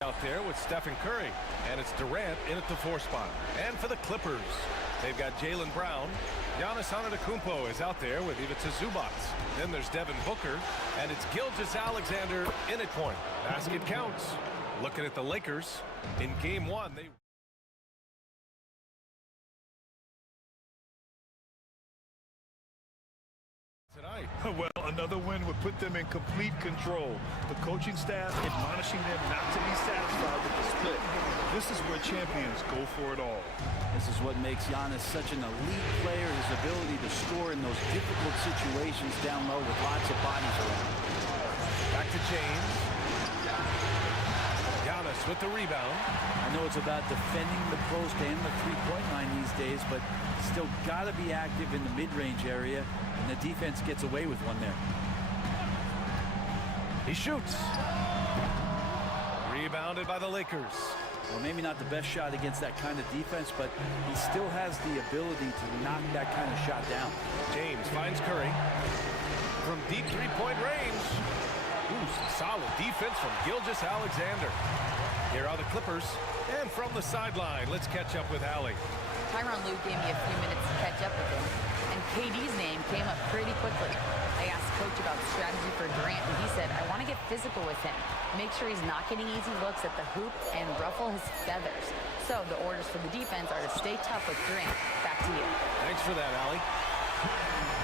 out there with Stephen Curry, and it's Durant in at the 4 spot. And for the Clippers, they've got Jaylen Brown. Giannis Antetokounmpo is out there with Ivica Zubac. Then there's Devin Booker, and it's Gilgeous-Alexander in at point. Basket counts. Looking at the Lakers in Game 1, they tonight. Well, another win would put them in complete control. The coaching staff admonishing them not to be satisfied with the split. This is where champions go for it all. This is what makes Giannis such an elite player, his ability to score in those difficult situations down low with lots of bodies around. Back to James. Giannis with the rebound. I know it's about defending the post and the three-point line these days, but still got to be active in the mid-range area, and the defense gets away with one there. He shoots. Rebounded by the Lakers. Well, maybe not the best shot against that kind of defense, but he still has the ability to knock that kind of shot down. James finds Curry from deep three-point range. Ooh, some solid defense from Gilgeous-Alexander. Here are the Clippers, and from the sideline, let's catch up with Allie. Tyronn Lue gave me a few minutes to catch up with him, and KD's name came up pretty quickly. I asked Coach about strategy for Durant, and he said, I want to get physical with him, make sure he's not getting easy looks at the hoop, and ruffle his feathers. So the orders for the defense are to stay tough with Durant. Back to you. Thanks for that, Allie.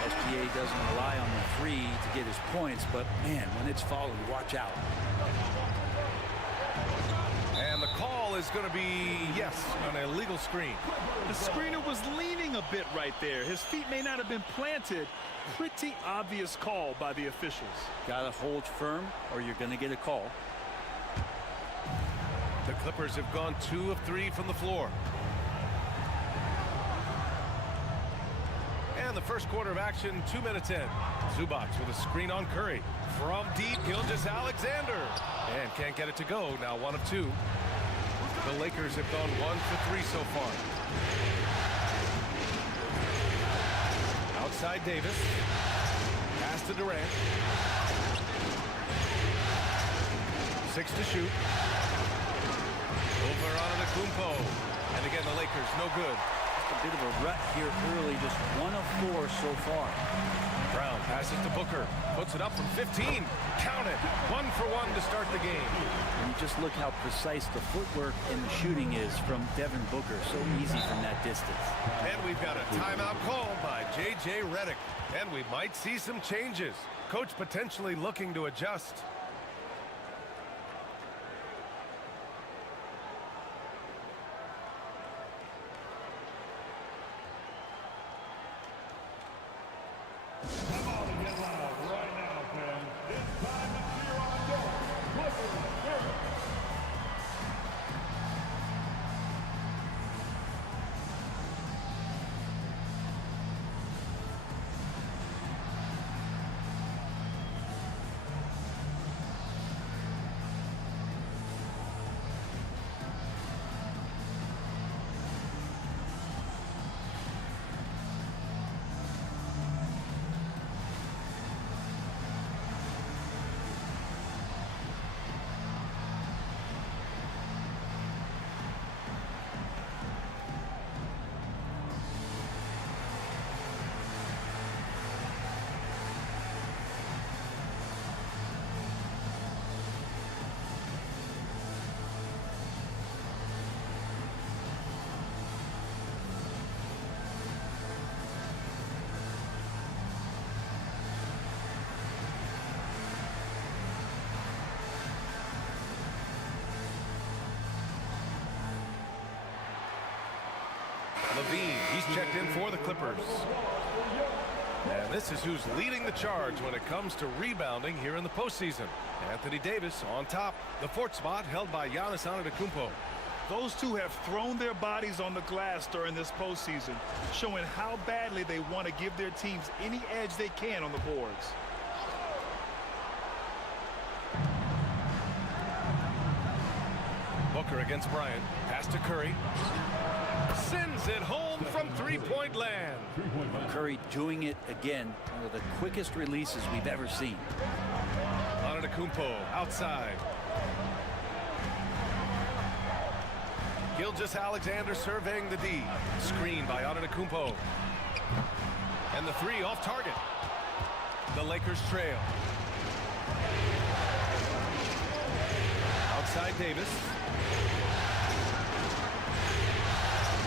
SGA doesn't rely on the three to get his points, but man, when it's followed, watch out. And the call is going to be, yes, an illegal screen. The screener was leaning a bit right there. His feet may not have been planted. Pretty obvious call by the officials. Gotta hold firm or you're gonna get a call. The Clippers have gone 2 of 3 from the floor. And the first quarter of action, 2 minutes in. Zubac with a screen on Curry. From deep, Gilgeous-Alexander. And can't get it to go. Now 1 of 2. The Lakers have gone 1 for 3 so far. Outside Davis. Pass to Durant. 6 to shoot. Over Antetokounmpo. And again, the Lakers, no good. A bit of a rut here early, just 1 of 4 so far. Brown passes to Booker, puts it up from 15. Count it. 1 for 1 to start the game. And you just look how precise the footwork and the shooting is from Devin Booker. So easy from that distance. And we've got a timeout called by J.J. Redick. And we might see some changes. Coach potentially looking to adjust. Levine, he's checked in for the Clippers. And this is who's leading the charge when it comes to rebounding here in the postseason. Anthony Davis on top. The 4th spot held by Giannis Antetokounmpo. Those two have thrown their bodies on the glass during this postseason, showing how badly they want to give their teams any edge they can on the boards. Booker against Bryant. Pass to Curry. Sends it home from three-point land. Curry doing it again. One of the quickest releases we've ever seen. Antetokounmpo outside. Gilgeous-Alexander surveying the D. Screen by Antetokounmpo. And the three off target. The Lakers trail. Outside Davis.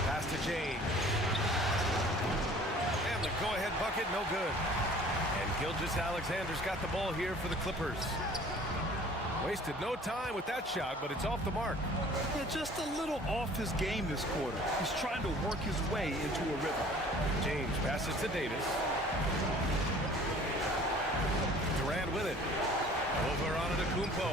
Pass to James. And the go-ahead bucket, no good. And Gilgeous-Alexander's got the ball here for the Clippers. Wasted no time with that shot, but it's off the mark. Yeah, just a little off his game this quarter. He's trying to work his way into a rhythm. James passes to Davis. Durant with it. Over on Antetokounmpo.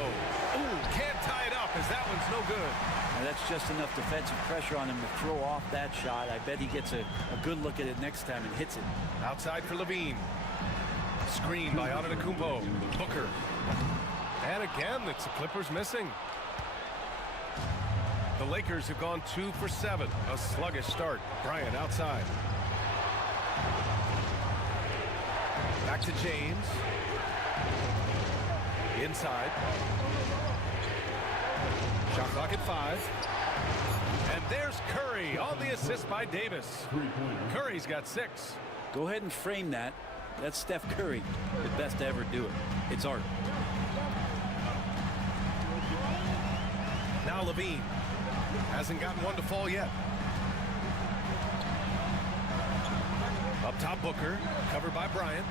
Ooh, can't tie it up as that one's no good. Now that's just enough defensive pressure on him to throw off that shot. I bet he gets a good look at it next time and hits it. Outside for Levine. Screen by Antetokounmpo. Booker. And again, it's the Clippers missing. The Lakers have gone 2 for 7. A sluggish start. Bryant outside. Back to James. Inside. Shot clock at 5. And there's Curry on the assist by Davis. Curry's got 6. Go ahead and frame that. That's Steph Curry, the best to ever do it. It's art. Now Levine. Hasn't gotten one to fall yet. Up top Booker. Covered by Bryant.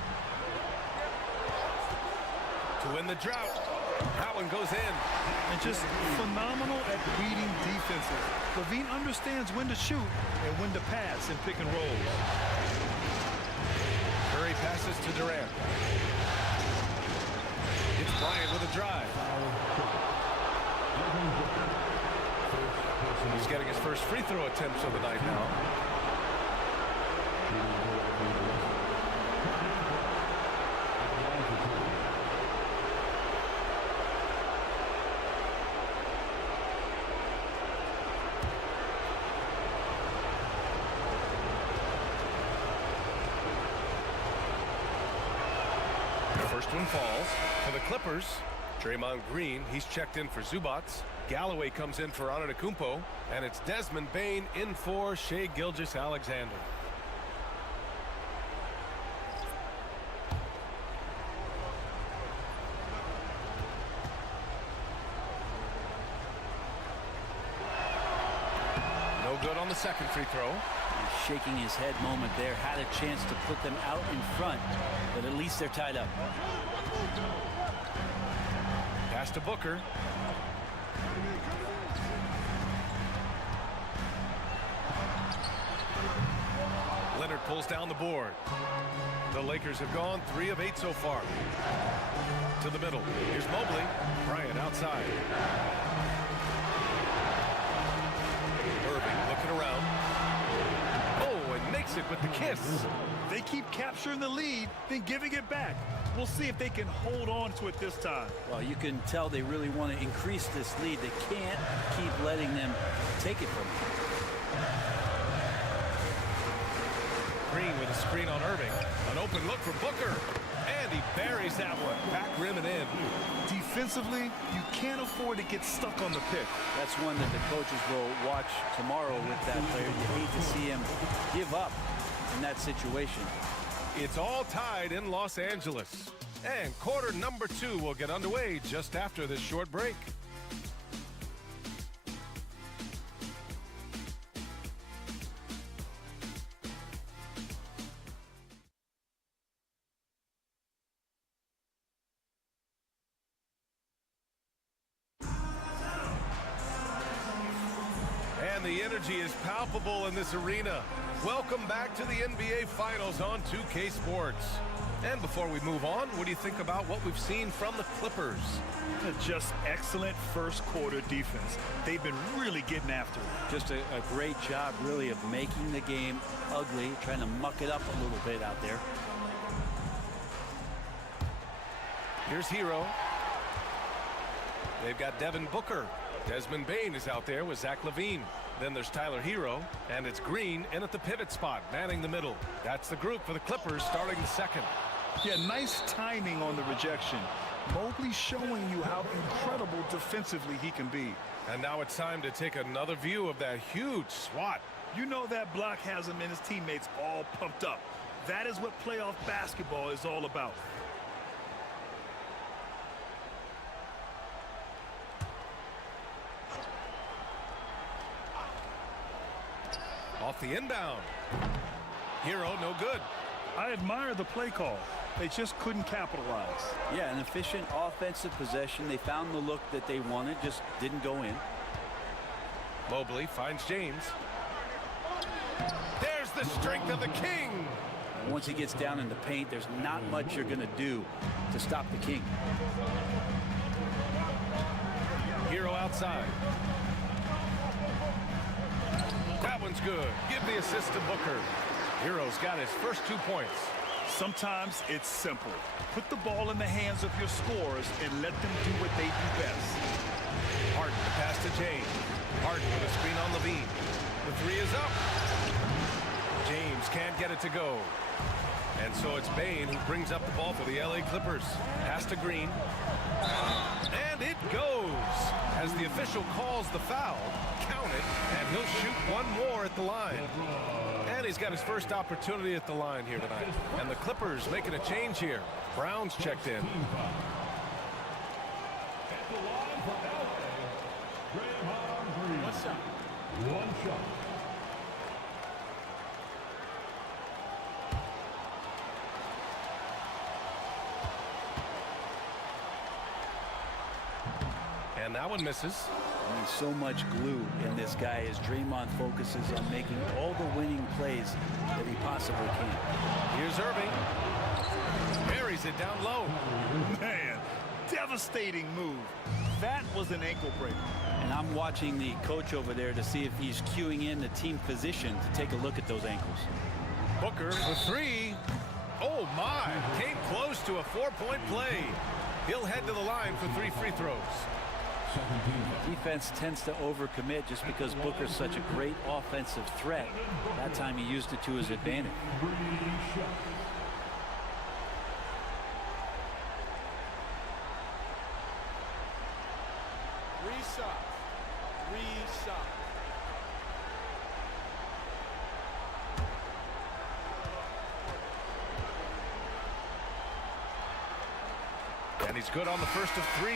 To win the drought. That one goes in. And just phenomenal at reading defenses. Levine understands when to shoot and when to pass in pick and rolls. Curry passes to Durant. It's Bryant with a drive. He's getting his first free throw attempts of the night now. The first one falls for the Clippers. Draymond Green, he's checked in for Zubac. Galloway comes in for Antetokounmpo, and it's Desmond Bane in for Shai Gilgeous-Alexander. No good on the second free throw. He's shaking his head moment there. Had a chance to put them out in front, but at least they're tied up. Pass to Booker. Leonard pulls down the board. The Lakers have gone 3 of 8 so far. To the middle. Here's Mobley. Bryant outside. Irving looking around. Oh, and makes it with the kiss. They keep capturing the lead, then giving it back. We'll see if they can hold on to it this time. Well, you can tell they really want to increase this lead. They can't keep letting them take it from them. Green with a screen on Irving. An open look for Booker. And he buries that one. Back rim and in. Defensively, you can't afford to get stuck on the pick. That's one that the coaches will watch tomorrow with that player. You hate to see him give up in that situation. It's all tied in Los Angeles. And quarter number 2 will get underway just after this short break. And the energy is palpable in this arena. Welcome back to the NBA Finals on 2K Sports. And before we move on, what do you think about what we've seen from the Clippers? Just excellent first quarter defense. They've been really getting after it. Just a great job, really, of making the game ugly, trying to muck it up a little bit out there. Here's Hero. They've got Devin Booker. Desmond Bane is out there with Zach LaVine. Then there's Tyler Hero, and it's Green in at the pivot spot, manning the middle. That's the group for the Clippers starting the second. Yeah, nice timing on the rejection. Mobley showing you how incredible defensively he can be. And now it's time to take another view of that huge swat. You know that block has him and his teammates all pumped up. That is what playoff basketball is all about. Off the inbound. Hero, no good. I admire the play call. They just couldn't capitalize. Yeah, an efficient offensive possession. They found the look that they wanted, just didn't go in. Mobley finds James. There's the strength of the King. Once he gets down in the paint, there's not much you're going to do to stop the King. Hero outside. That one's good. Give the assist to Booker. Hero's got his first 2 points. Sometimes it's simple. Put the ball in the hands of your scorers and let them do what they do best. Harden to pass to James. Harden with a screen on Levine. The three is up. James can't get it to go. And so it's Bane who brings up the ball for the LA Clippers. Pass to Green. And it goes. As the official calls the foul, count it, and he'll shoot one more at the line. And he's got his first opportunity at the line here tonight. And the Clippers making a change here. Brown's checked in. What's up? One shot. And that one misses. I mean, so much glue in this guy as Draymond focuses on making all the winning plays that he possibly can. Here's Irving. Buries it down low. Man, devastating move. That was an ankle breaker. And I'm watching the coach over there to see if he's cueing in the team physician to take a look at those ankles. Booker for three. Oh my, came close to a 4-point play. He'll head to the line for 3 free throws. Defense tends to overcommit just because Booker's such a great offensive threat. That time he used it to his advantage. And he's good on the first of 3.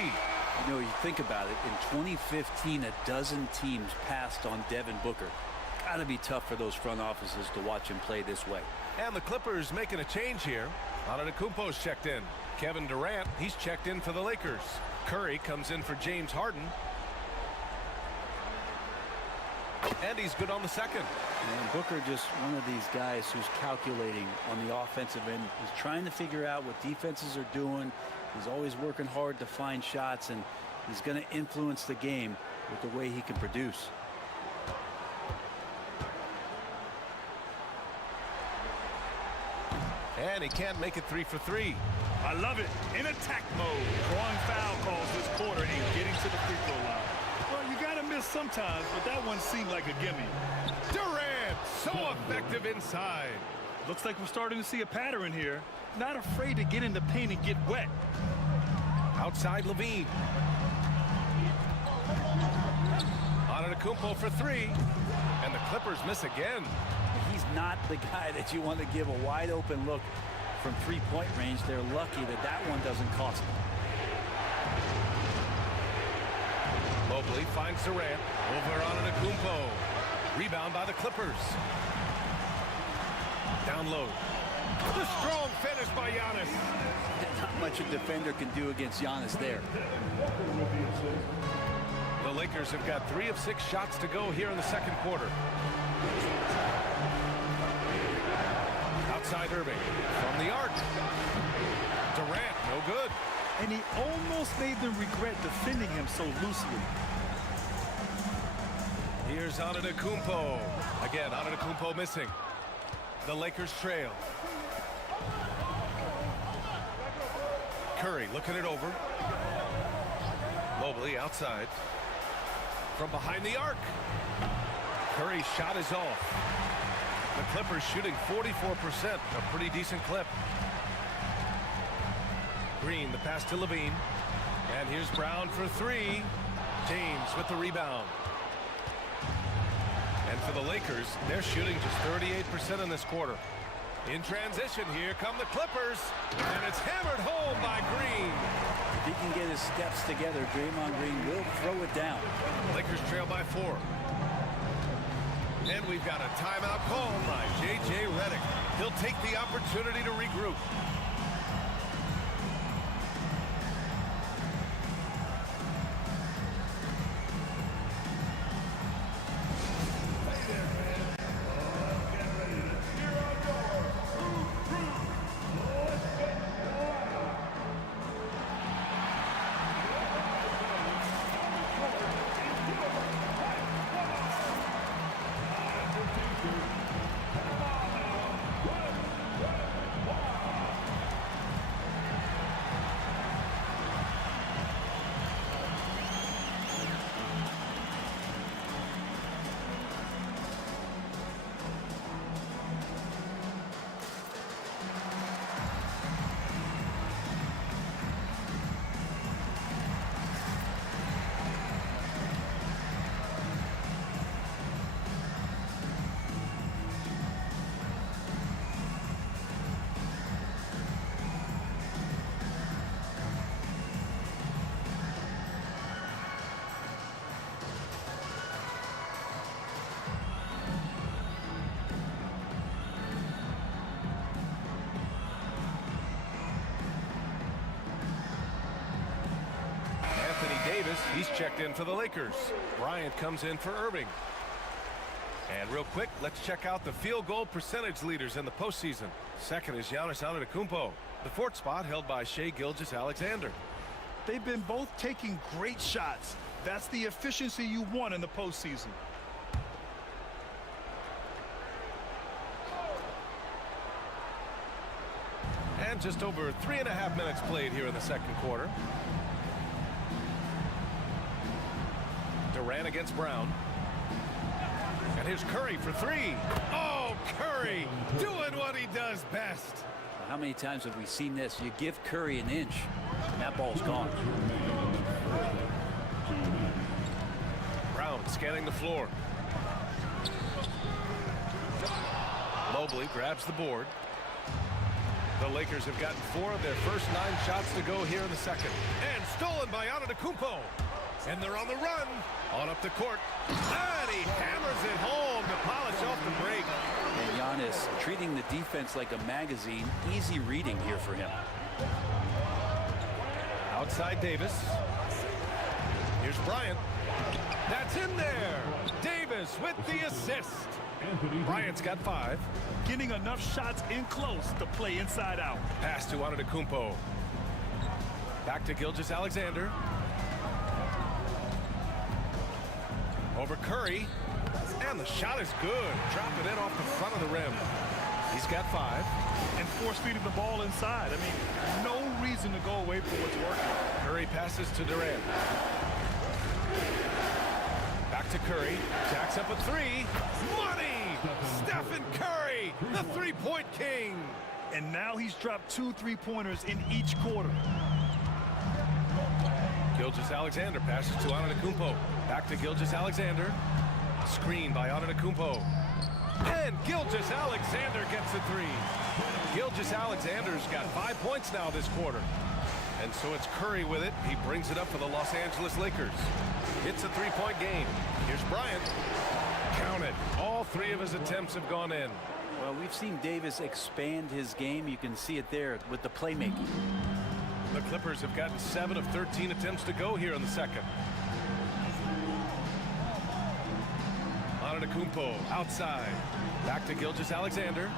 You know, you think about it, in 2015, a dozen teams passed on Devin Booker. Gotta be tough for those front offices to watch him play this way. And the Clippers making a change here. Antetokounmpo's checked in. Kevin Durant, he's checked in for the Lakers. Curry comes in for James Harden. And he's good on the second. And Booker just one of these guys who's calculating on the offensive end. He's trying to figure out what defenses are doing. He's always working hard to find shots, and he's going to influence the game with the way he can produce. And he can't make it 3 for 3. I love it. In attack mode. Drawing foul calls this quarter and getting to the free throw line. Well, you got to miss sometimes, but that one seemed like a gimme. Durant, so effective inside. Looks like we're starting to see a pattern here. Not afraid to get in the paint and get wet. Outside Levine. Antetokounmpo for 3. And the Clippers miss again. He's not the guy that you want to give a wide open look from three-point range. They're lucky that that one doesn't cost them. Mobley finds Durant. Over Antetokounmpo. Rebound by the Clippers. Down low. The strong finish by Giannis. Not much a defender can do against Giannis there. The Lakers have got 3 of 6 shots to go here in the second quarter. Outside Irving. From the arc. Durant, no good. And he almost made them regret defending him so loosely. Here's Antetokounmpo. Again, Antetokounmpo missing. The Lakers trail. Curry looking it over. Mobley outside. From behind the arc. Curry's shot is off. The Clippers shooting 44%, a pretty decent clip. Green, the pass to Levine. And here's Brown for 3. James with the rebound. And for the Lakers, they're shooting just 38% in this quarter. In transition, here come the Clippers, and it's hammered home by Green. If he can get his steps together, Draymond Green will throw it down. Lakers trail by 4. And we've got a timeout called by J.J. Redick. He'll take the opportunity to regroup. Davis, he's checked in for the Lakers. Bryant comes in for Irving. And real quick, let's check out the field goal percentage leaders in the postseason. Second is Giannis Antetokounmpo. The fourth spot held by Shai Gilgeous-Alexander. They've been both taking great shots. That's the efficiency you want in the postseason. And just over 3.5 minutes played here in the second quarter. Durant against Brown. And here's Curry for 3. Oh, Curry doing what he does best. How many times have we seen this? You give Curry an inch, and that ball's gone. Brown scanning the floor. Mobley grabs the board. The Lakers have gotten 4 of their first 9 shots to go here in the second. And stolen by Antetokounmpo. And they're on the run. On up the court. And he hammers it home to polish off the break. And Giannis treating the defense like a magazine. Easy reading here for him. Outside Davis. Here's Bryant. That's in there. Davis with the assist. Bryant's got 5. Getting enough shots in close to play inside out. Pass to Antetokounmpo. Back to Gilgeous-Alexander. Over Curry. And the shot is good. Dropping it off the front of the rim. He's got 5. And force-feeding the ball inside. I mean, no reason to go away from what's working. Curry passes to Durant. Back to Curry. Jacks up a 3. Money! Stephen Curry, the three-point king. And now he's dropped 2 3-pointers in each quarter. Gilgeous-Alexander passes to Antetokounmpo. Back to Gilgeous-Alexander. Screen by Antetokounmpo. And Gilgeous-Alexander gets a 3. Gilgeous-Alexander's got 5 points now this quarter. And so it's Curry with it. He brings it up for the Los Angeles Lakers. It's a 3-point game. Here's Bryant. Count it. All 3 of his attempts have gone in. Well, we've seen Davis expand his game. You can see it there with the playmaking. The Clippers have gotten 7 of 13 attempts to go here in the second. Antetokounmpo outside. Back to Gilgeous-Alexander.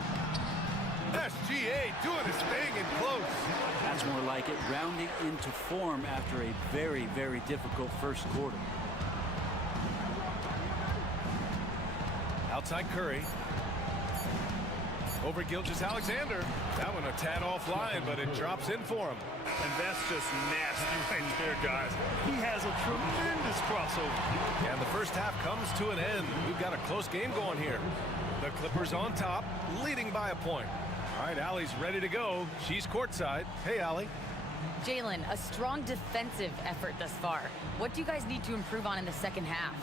SGA doing his thing in close. That's more like it, rounding into form after a very, very difficult first quarter. Outside Curry. Over Gilgeous-Alexander. That one a tad offline, but it drops in for him. And that's just nasty right there, guys. He has a tremendous crossover. And the first half comes to an end. We've got a close game going here. The Clippers on top, leading by a point. All right, Allie's ready to go. She's courtside. Hey, Allie. Jalen, a strong defensive effort thus far. What do you guys need to improve on in the second half?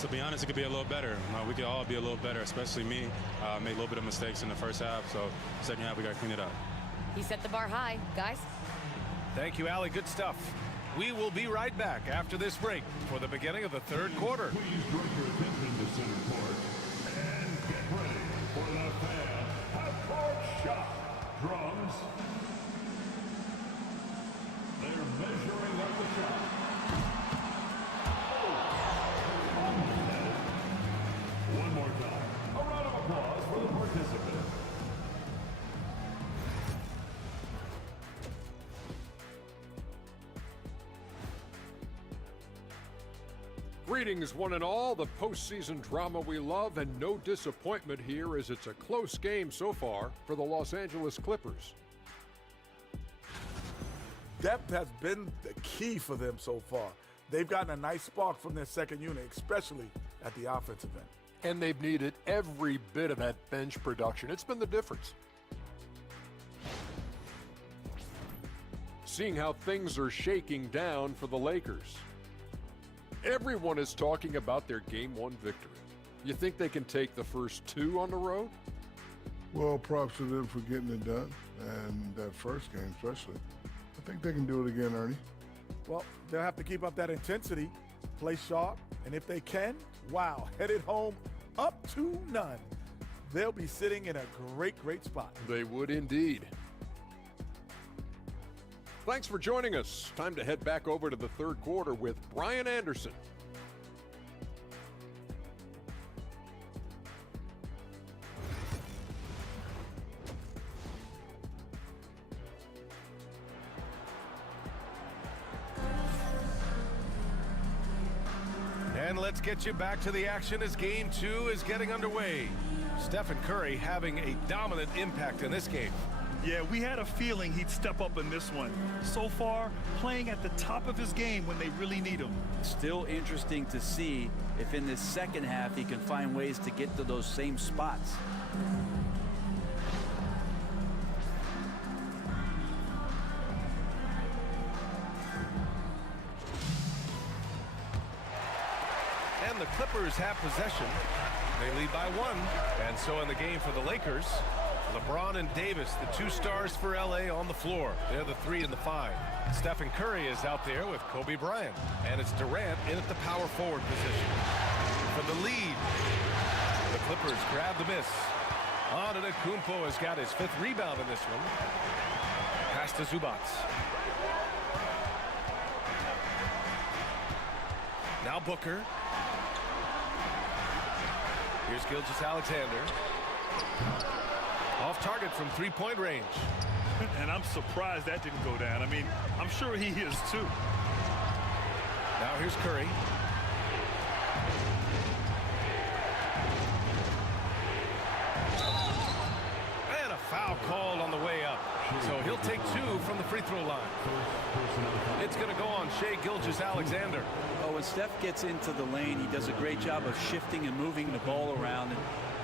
To be honest, it could be a little better. We could all be a little better, especially me. Made a little bit of mistakes in the first half, so second half we got to clean it up. He set the bar high, guys. Thank you, Allie. Good stuff. We will be right back after this break for the beginning of the third quarter. Please direct your attention to center court and get ready for the fan half-court shot. Drums. They're measuring up the shot. One more time. A round of applause for the participants. Greetings, one and all. The postseason drama we love, and no disappointment here as it's a close game so far for the Los Angeles Clippers. Depth has been the key for them so far. They've gotten a nice spark from their second unit, especially at the offensive end. And they've needed every bit of that bench production. It's been the difference. Seeing how things are shaking down for the Lakers. Everyone is talking about their Game 1 victory. You think they can take the first two on the road? Well, props to them for getting it done, and that first game especially. I think they can do it again, Ernie. Well, they'll have to keep up that intensity, play sharp, and if they can, wow, headed home up 2-0. They'll be sitting in a great, great spot. They would indeed. Thanks for joining us. Time to head back over to the third quarter with Brian Anderson. And let's get you back to the action as Game 2 is getting underway. Stephen Curry having a dominant impact in this game. Yeah, we had a feeling he'd step up in this one. So far, playing at the top of his game when they really need him. Still interesting to see if in this second half he can find ways to get to those same spots. And the Clippers have possession. They lead by 1. And so in the game for the Lakers, LeBron and Davis, the two stars for LA on the floor. They're the 3 and the 5. Stephen Curry is out there with Kobe Bryant. And it's Durant in at the power forward position. For the lead, the Clippers grab the miss. Antetokounmpo has got his 5th rebound in this one. Pass to Zubac. Now Booker. Here's Gilgeous-Alexander. Off target from three-point range. And I'm surprised that didn't go down. I mean, I'm sure he is too. Now here's Curry. And a foul called on the way up. So he'll take 2 from the free throw line. It's going to go on Shai Gilgeous-Alexander. Oh, when Steph gets into the lane, he does a great job of shifting and moving the ball around and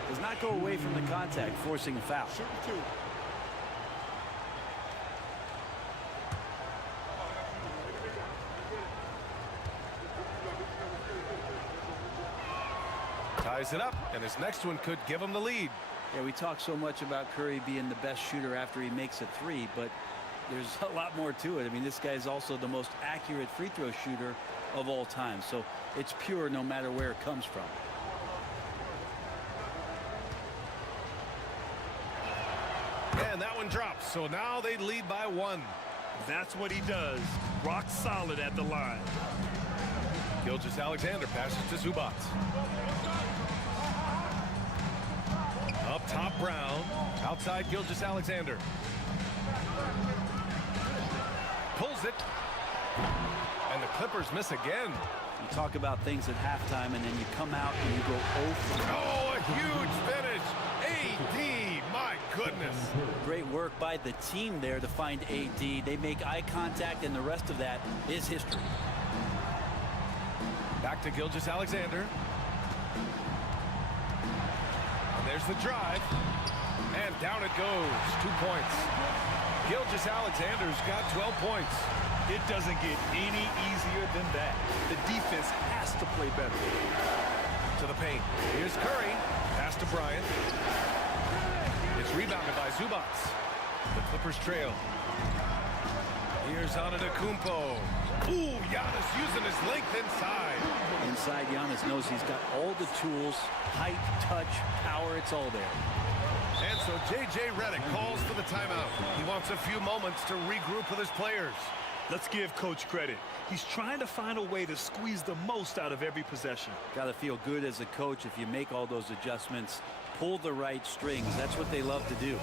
does not go away from the contact, forcing a foul. Ties it up, and his next one could give him the lead. Yeah, we talk so much about Curry being the best shooter after he makes a 3, but there's a lot more to it. I mean, this guy is also the most accurate free throw shooter of all time, so it's pure no matter where it comes from. And that one drops, so now they lead by 1. That's what he does. Rock solid at the line. Gilgeous-Alexander passes to Zubac. Up top, Brown. Outside, Gilgeous-Alexander. Pulls it. And the Clippers miss again. You talk about things at halftime, and then you come out and you go 0 for 0. Oh, a huge finish. AD, my goodness. Great work by the team there to find AD. They make eye contact, and the rest of that is history. Back to Gilgeous-Alexander. And there's the drive. And down it goes. 2 points. Gilgeous-Alexander's got 12 points. It doesn't get any easier than that. The defense has to play better. To the paint. Here's Curry. Pass to Bryant. It's rebounded by Zubats. The Clippers trail. Here's Antetokounmpo. Ooh, Giannis using his length inside. Inside, Giannis knows he's got all the tools, height, touch, power, it's all there. And so J.J. Redick calls for the timeout. He wants a few moments to regroup with his players. Let's give Coach credit. He's trying to find a way to squeeze the most out of every possession. Got to feel good as a coach if you make all those adjustments, pull the right strings. That's what they love to do.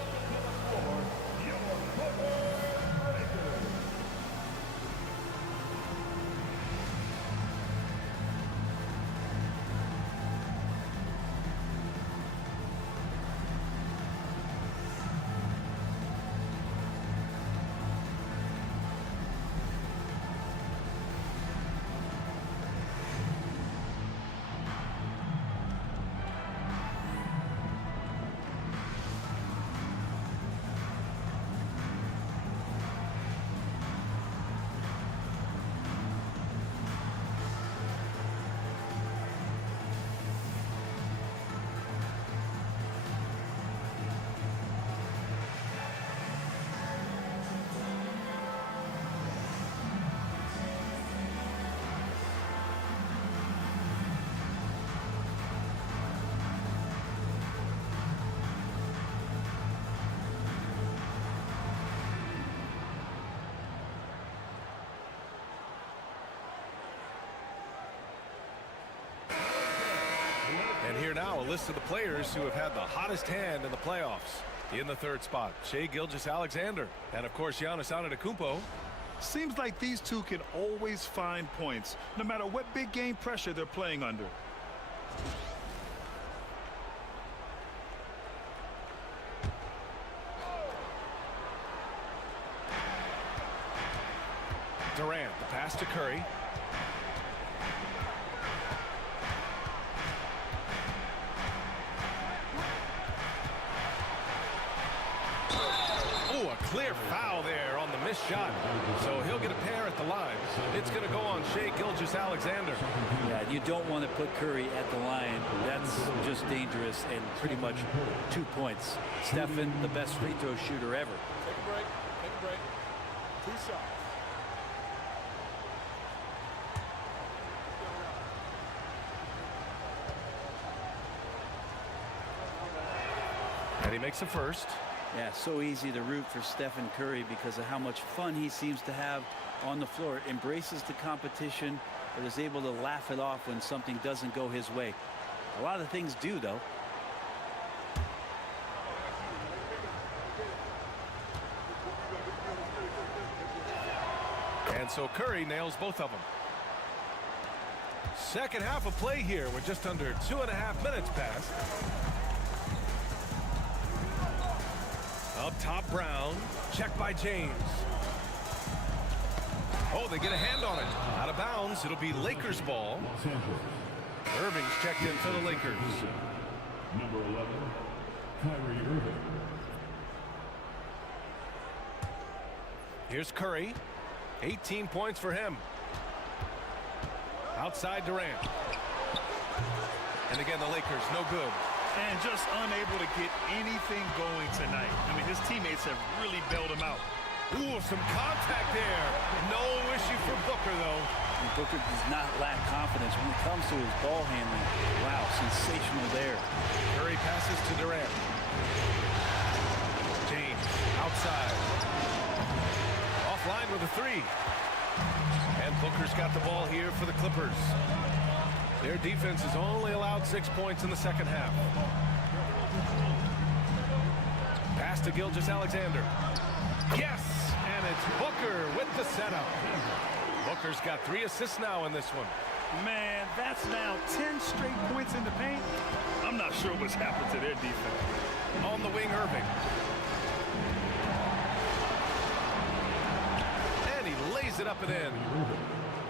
And here now, a list of the players who have had the hottest hand in the playoffs. In the third spot, Shai Gilgeous-Alexander. And, of course, Giannis Antetokounmpo. Seems like these two can always find points, no matter what big game pressure they're playing under. Durant, the pass to Curry. Oh, a clear foul there on the missed shot. So he'll get a pair at the line. It's going to go on Shai Gilgeous-Alexander. Yeah, you don't want to put Curry at the line. That's just dangerous and pretty much 2 points. Stephen, the best free throw shooter ever. Take a break. Take a break. 2 shots. And he makes the first. Yeah, so easy to root for Stephen Curry because of how much fun he seems to have on the floor. Embraces the competition, but is able to laugh it off when something doesn't go his way. A lot of things do, though. And so Curry nails both of them. Second half of play here with just under 2.5 minutes passed. Up top, Brown. Checked by James. Oh, they get a hand on it. Out of bounds. It'll be Lakers ball. Irving's checked in for the Lakers. Number 11, Kyrie Irving. Here's Curry. 18 points for him. Outside Durant. And again, the Lakers, no good. And just unable to get anything going tonight. I mean, his teammates have really bailed him out. Ooh, some contact there. No issue for Booker, though. And Booker does not lack confidence when it comes to his ball handling. Wow, sensational there. Curry passes to Durant. James, outside. Offline with a three. And Booker's got the ball here for the Clippers. Their defense has only allowed 6 points in the second half. Pass to Gilgeous-Alexander. Yes! And it's Booker with the setup. Booker's got 3 assists now in this one. Man, that's now 10 straight points in the paint. I'm not sure what's happened to their defense. On the wing, Irving. And he lays it up and in.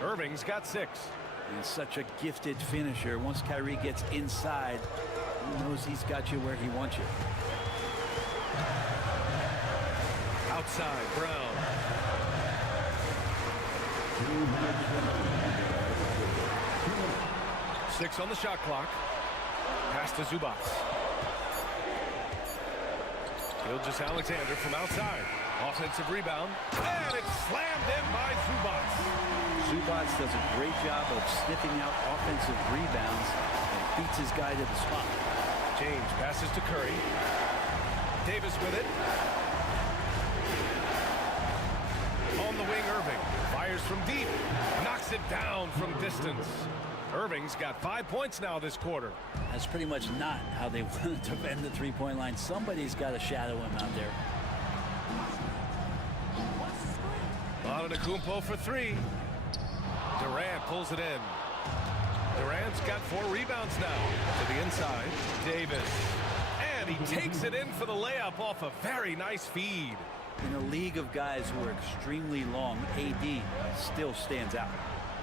Irving's got 6. And such a gifted finisher. Once Kyrie gets inside, he knows he's got you where he wants you. Outside, Brown. 6 on the shot clock. Pass to Zubac. Gilgeous-Alexander from outside. Offensive rebound. And it's slammed in by Zubac. Zubac does a great job of sniffing out offensive rebounds and beats his guy to the spot. James passes to Curry. Davis with it. On the wing, Irving. Fires from deep. Knocks it down from distance. Irving's got 5 points now this quarter. That's pretty much not how they want to defend the three-point line. Somebody's got to shadow him out there. Antetokounmpo for 3. Durant pulls it in. Durant's got 4 rebounds now. To the inside, Davis. And he takes it in for the layup off a very nice feed. In a league of guys who are extremely long, AD still stands out.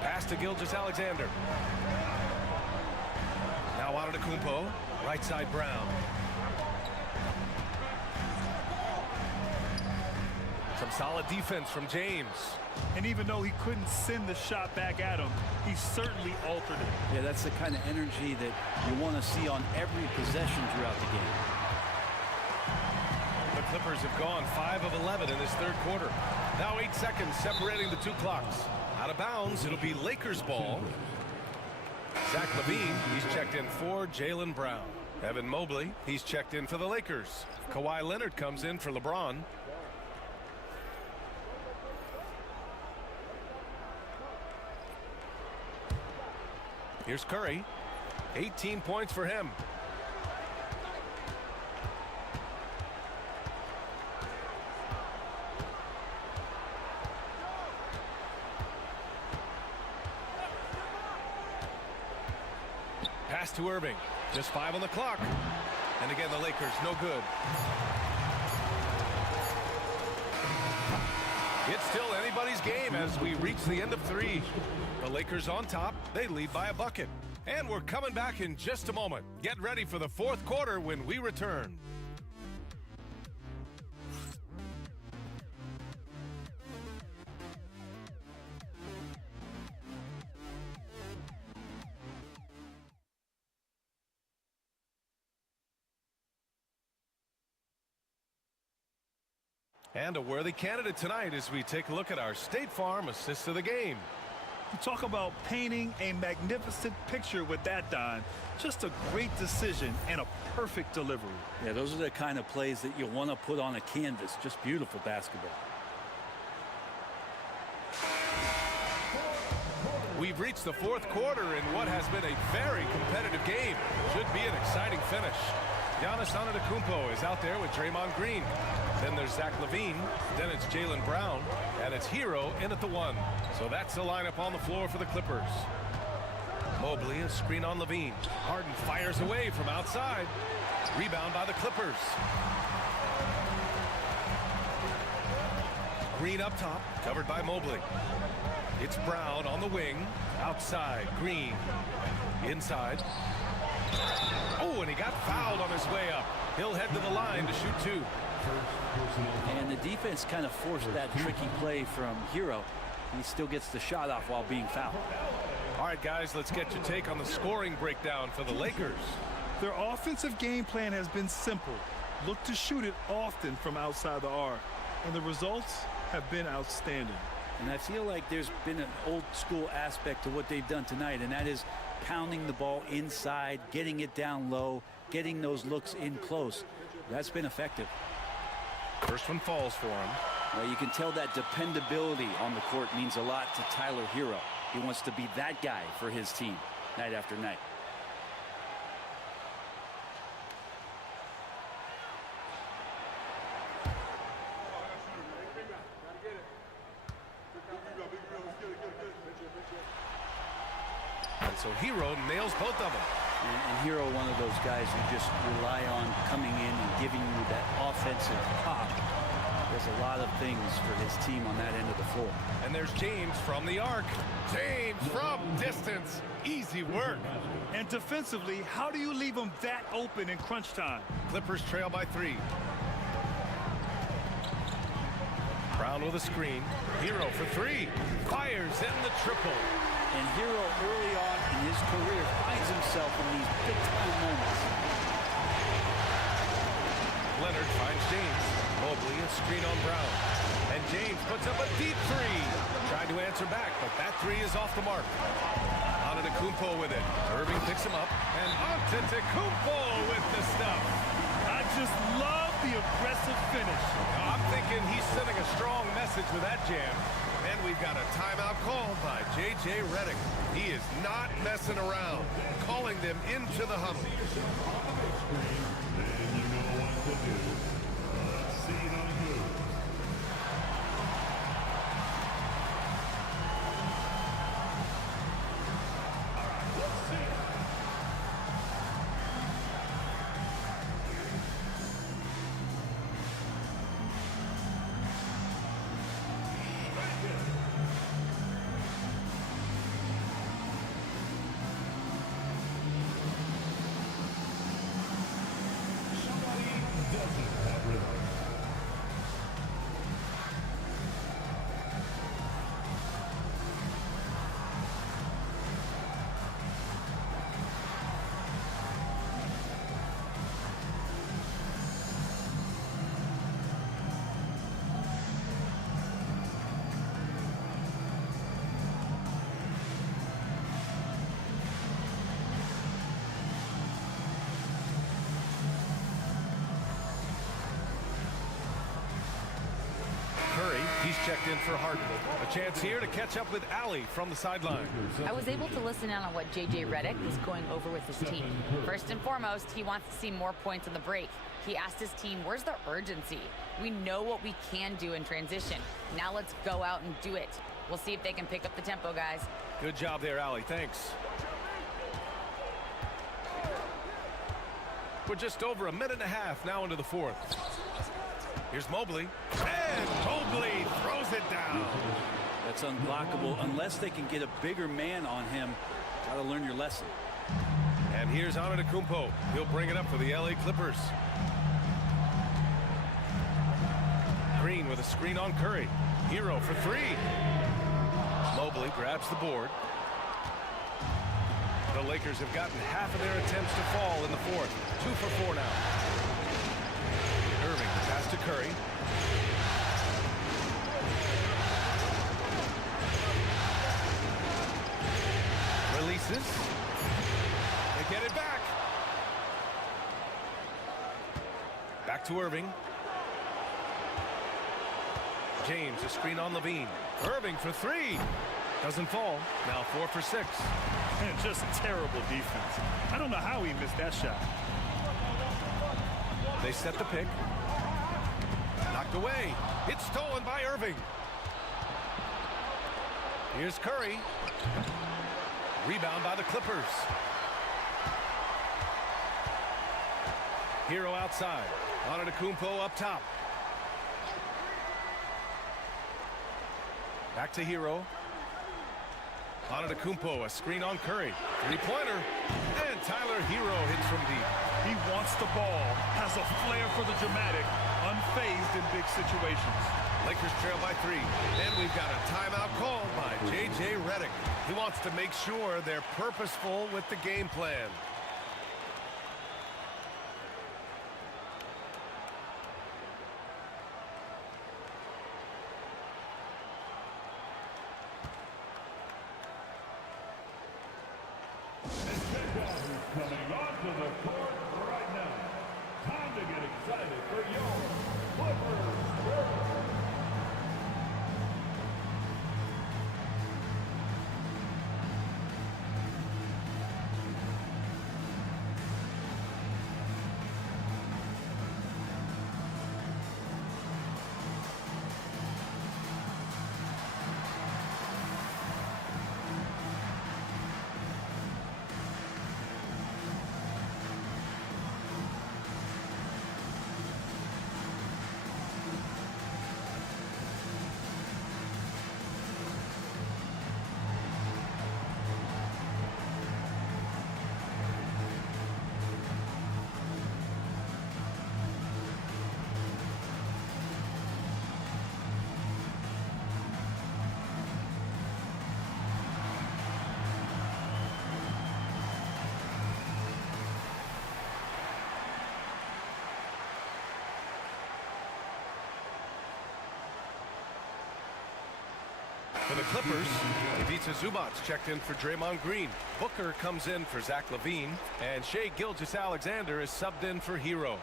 Pass to Gilgeous-Alexander. Now Antetokounmpo, right side Brown. Some solid defense from James. And even though he couldn't send the shot back at him, he certainly altered it. Yeah, that's the kind of energy that you want to see on every possession throughout the game. The Clippers have gone 5 of 11 in this third quarter. Now 8 seconds separating the 2 clocks. Out of bounds, it'll be Lakers ball. Zach LaVine, he's checked in for Jaylen Brown. Evan Mobley, he's checked in for the Lakers. Kawhi Leonard comes in for LeBron. Here's Curry. 18 points for him. Pass to Irving. Just 5 on the clock. And again, the Lakers no good. It's still anybody's game as we reach the end of 3. The Lakers on top. They lead by a bucket. And we're coming back in just a moment. Get ready for the 4th quarter when we return. And a worthy candidate tonight as we take a look at our State Farm assist of the game. You talk about painting a magnificent picture with that, Don. Just a great decision and a perfect delivery. Yeah, those are the kind of plays that you want to put on a canvas. Just beautiful basketball. We've reached the 4th quarter in what has been a very competitive game. Should be an exciting finish. Giannis Antetokounmpo is out there with Draymond Green. Then there's Zach LaVine. Then it's Jaylen Brown. And it's Hero in at the 1. So that's the lineup on the floor for the Clippers. Mobley, a screen on LaVine. Harden fires away from outside. Rebound by the Clippers. Green up top, covered by Mobley. It's Brown on the wing. Outside, Green. Inside. Oh, and he got fouled on his way up. He'll head to the line to shoot 2. And the defense kind of forced that tricky play from Hero. He still gets the shot off while being fouled. All right, guys, let's get your take on the scoring breakdown for the Lakers. Their offensive game plan has been simple. Look to shoot it often from outside the arc. And the results have been outstanding. And I feel like there's been an old school aspect to what they've done tonight, and that is pounding the ball inside, getting it down low, getting those looks in close. That's been effective. First one falls for him. Well, you can tell that dependability on the court means a lot to Tyler Hero. He wants to be that guy for his team night after night. And so Hero nails both of them. And Hero, one of those guys who just rely on coming in and giving you that offensive pop. Does a lot of things for his team on that end of the floor. And there's James from the arc. James from distance. Easy work. And defensively, how do you leave them that open in crunch time? Clippers trail by 3. Brown with a screen. Hero for three. Fires in the triple. And Hero early on in his career finds himself in these big-time moments. Leonard finds James. Mobley a screen on Brown. And James puts up a deep three. Tried to answer back, but that three is off the mark. Antetokounmpo with it. Irving picks him up. And Antetokounmpo with the stuff. I just love the aggressive finish. I'm thinking he's sending a strong message with that jam. And we've got a timeout called by J.J. Redick. He is not messing around, calling them into the huddle. Then you know what to do. Let's see it on you. Let's see. Somebody doesn't have rhythm. Curry, he's checked in for Harden. A chance here to catch up with Allie from the sideline. I was able to listen in on what J.J. Redick is going over with his team. First and foremost, he wants to see more points on the break. He asked his team, where's the urgency? We know what we can do in transition. Now let's go out and do it. We'll see if they can pick up the tempo, guys. Good job there, Allie. Thanks. We're just over a minute and a half now into the fourth. Here's Mobley. And Mobley throws it down. That's unblockable unless they can get a bigger man on him. Got to learn your lesson. And here's Antetokounmpo. He'll bring it up for the LA Clippers. Green with a screen on Curry. Hero for three. Mobley grabs the board. The Lakers have gotten half of their attempts to fall in the fourth. 2 for 4 now. Irving pass to Curry. Releases. They get it back. Back to Irving. James, a screen on Levine. Irving for three. Doesn't fall. Now 4 for 6. And just terrible defense. I don't know how he missed that shot. They set the pick. Knocked away. It's stolen by Irving. Here's Curry. Rebound by the Clippers. Hero outside. Antetokounmpo up top. Back to Hero. Antetokounmpo, a screen on Curry. Three-pointer. And Tyler Hero hits from deep. He wants the ball, has a flair for the dramatic, unfazed in big situations. Lakers trail by 3. And we've got a timeout called by J.J. Redick. He wants to make sure they're purposeful with the game plan. And check out who's coming onto the court right now. Time to get excited for your Clippers. For the Clippers, Ivica Zubac checked in for Draymond Green. Booker comes in for Zach LaVine. And Shai Gilgeous-Alexander is subbed in for Hero.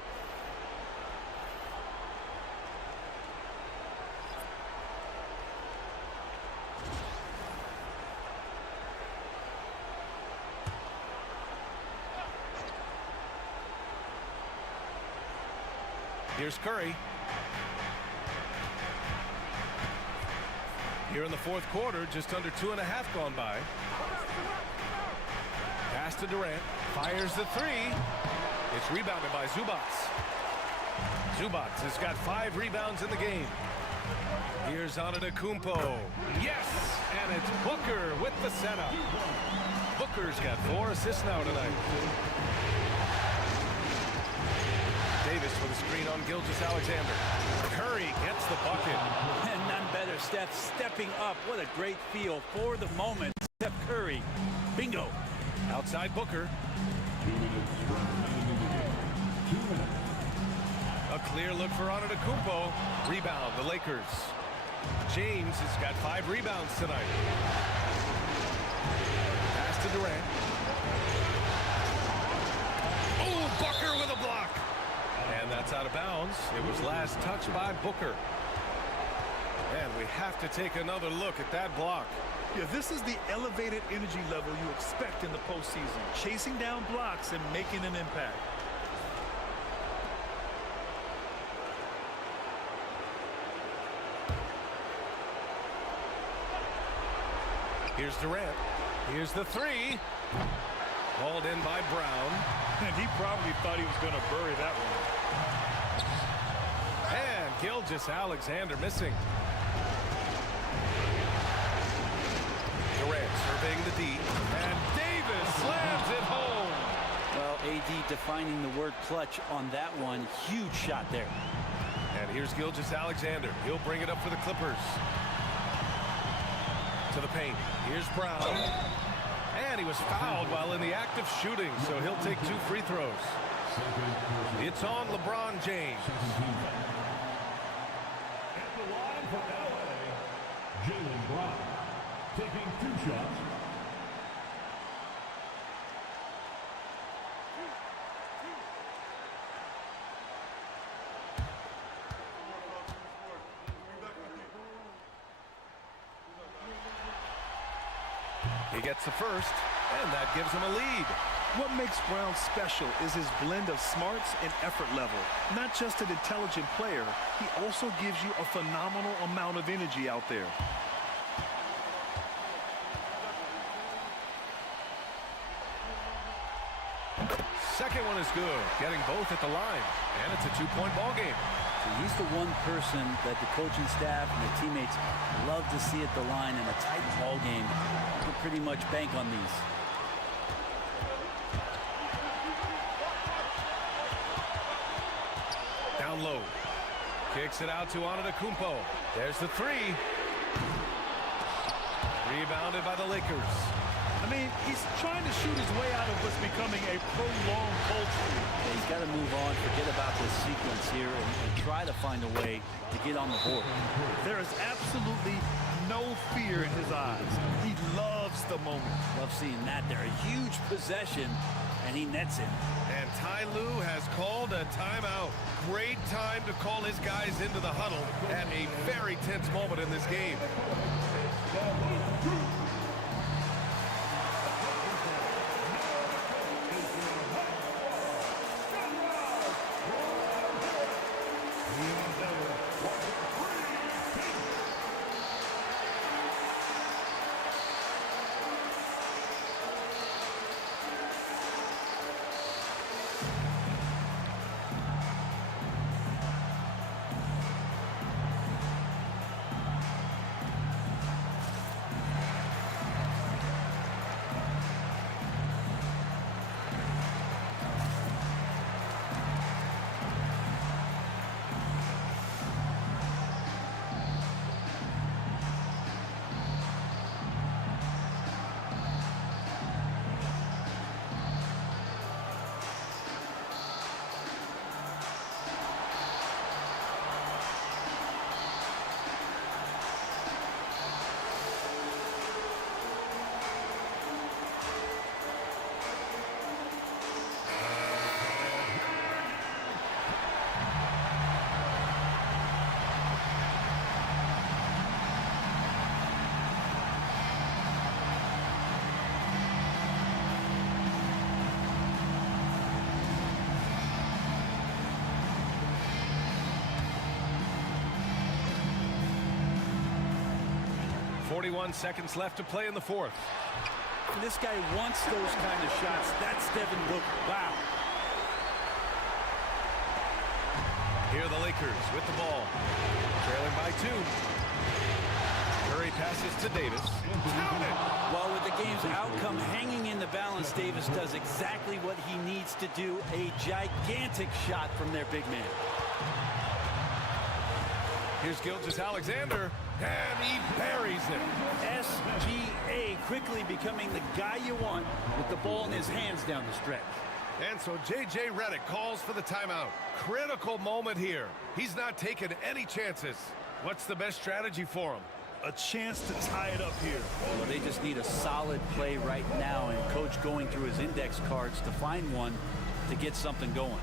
Here's Curry. Here in the fourth quarter, just under 2.5 gone by. Pass to Durant. Fires the three. It's rebounded by Zubac. Zubac has got 5 rebounds in the game. Here's Antetokounmpo. Yes! And it's Booker with the setup. Booker's got 4 assists now tonight. Davis with a screen on Gilgeous-Alexander. Curry gets the bucket. And none better. Steph stepping up. What a great feel for the moment. Steph Curry. Bingo. Outside Booker. 2 minutes remaining in the game. 2 minutes. A clear look for Antetokounmpo. Rebound, the Lakers. James has got 5 rebounds tonight. Pass to Durant. Oh, Booker with a block. And that's out of bounds. It was last touched by Booker. And we have to take another look at that block. Yeah, this is the elevated energy level you expect in the postseason. Chasing down blocks and making an impact. Here's Durant. Here's the three. Hauled in by Brown. And he probably thought he was going to bury that one. And Gilgeous-Alexander missing. Durant surveying the D. And Davis slams it home. Well, AD defining the word clutch on that one. Huge shot there. And here's Gilgeous-Alexander. He'll bring it up for the Clippers. To the paint. Here's Brown. And he was fouled while in the act of shooting, so he'll take 2 free throws. It's on LeBron James. At the line for LA, Jaylen Brown taking 2 shots. He gets the first, and that gives him a lead. What makes Brown special is his blend of smarts and effort level. Not just an intelligent player, he also gives you a phenomenal amount of energy out there. Second one is good, getting both at the line, and it's a 2-point ball game. He's the one person that the coaching staff and the teammates love to see at the line in a tight ball game. You can pretty much bank on these. Down low. Kicks it out to Antetokounmpo. There's the three. Rebounded by the Lakers. I mean, he's trying to shoot his way out of what's becoming a prolonged culture. Yeah, he's got to move on, forget about this sequence here, and try to find a way to get on the board. There is absolutely no fear in his eyes. He loves the moment. Love seeing that there. A huge possession, and he nets it. And Ty Lue has called a timeout. Great time to call his guys into the huddle at a very tense moment in this game. 41 seconds left to play in the fourth. And this guy wants those kind of shots. That's Devin Booker. Wow. Here are the Lakers with the ball. Trailing by 2. Curry passes to Davis. Counted! Well, with the game's outcome hanging in the balance, Davis does exactly what he needs to do. A gigantic shot from their big man. Here's Gilgeous-Alexander, and he buries it. SGA quickly becoming the guy you want with the ball in his hands down the stretch. And so J.J. Redick calls for the timeout. Critical moment here. He's not taking any chances. What's the best strategy for him? A chance to tie it up here. Well, they just need a solid play right now, and coach going through his index cards to find one to get something going.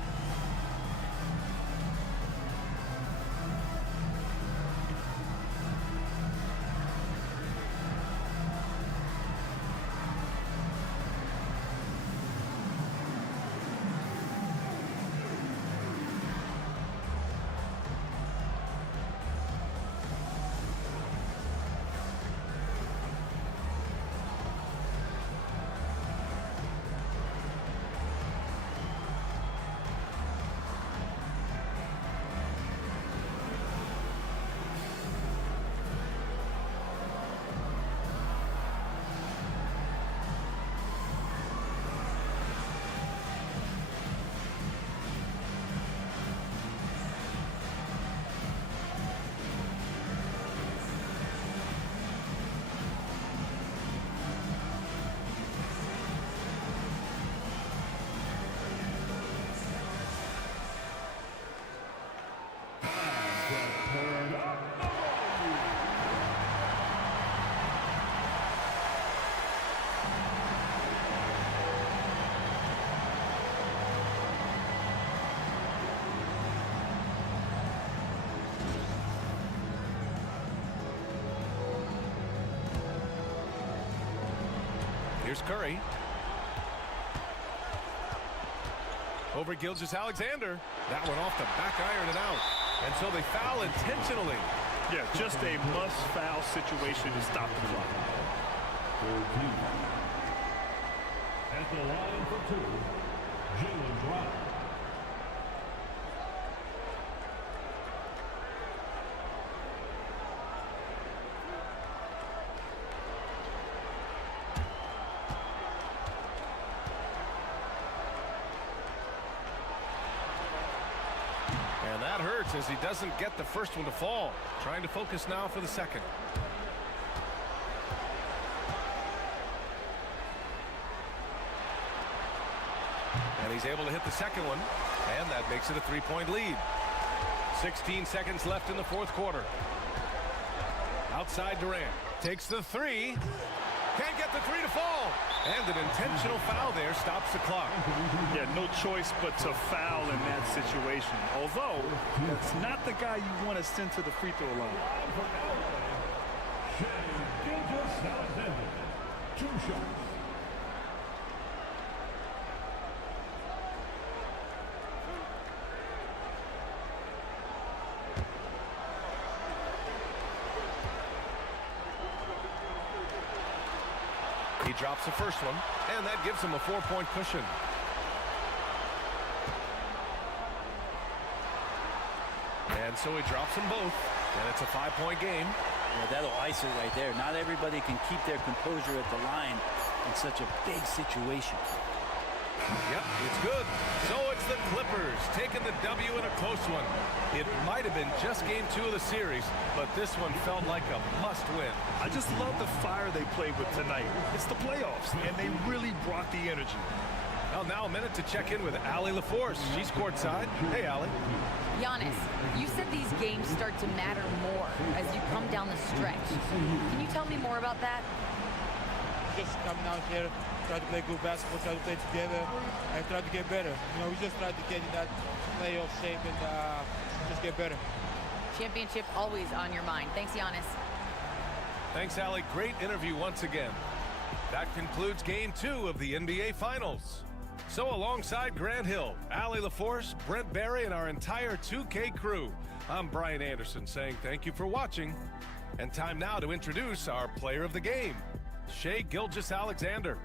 Here's Curry. Over Gilgeous-Alexander. That one off the back iron and out. And so they foul intentionally. Yeah, just a must-foul situation to stop the clock. At the line for 2, Jaylen Brown. And that hurts as he doesn't get the first one to fall. Trying to focus now for the second. And he's able to hit the second one. And that makes it a 3-point lead. 16 seconds left in the fourth quarter. Outside Durant. Takes the 3. Can't get the 3 to fall. And an intentional foul there stops the clock. Yeah, no choice but to foul in that situation. Although, that's not the guy you want to send to the free throw line. Shai Gilgeous-Alexander, 2 shots. He drops the first one, and that gives him a 4-point cushion. And so he drops them both, and it's a 5-point game. Yeah, that'll ice it right there. Not everybody can keep their composure at the line in such a big situation. Yep, it's good. So it's the Clippers taking the W in a close one. It might have been just game 2 of the series, but this one felt like a must-win. I just love the fire they played with tonight. It's the playoffs, and they really brought the energy. Well, now a minute to check in with Allie LaForce. She's courtside. Hey, Allie. Giannis, you said these games start to matter more as you come down the stretch. Can you tell me more about that? Just coming out here, try to play good basketball, try to play together, and try to get better. You know, we just try to get in that playoff shape and just get better. Championship always on your mind. Thanks, Giannis. Thanks, Allie. Great interview once again. That concludes Game 2 of the NBA Finals. So alongside Grant Hill, Allie LaForce, Brent Barry, and our entire 2K crew, I'm Brian Anderson saying thank you for watching And time now to introduce our player of the game, Shai Gilgeous-Alexander.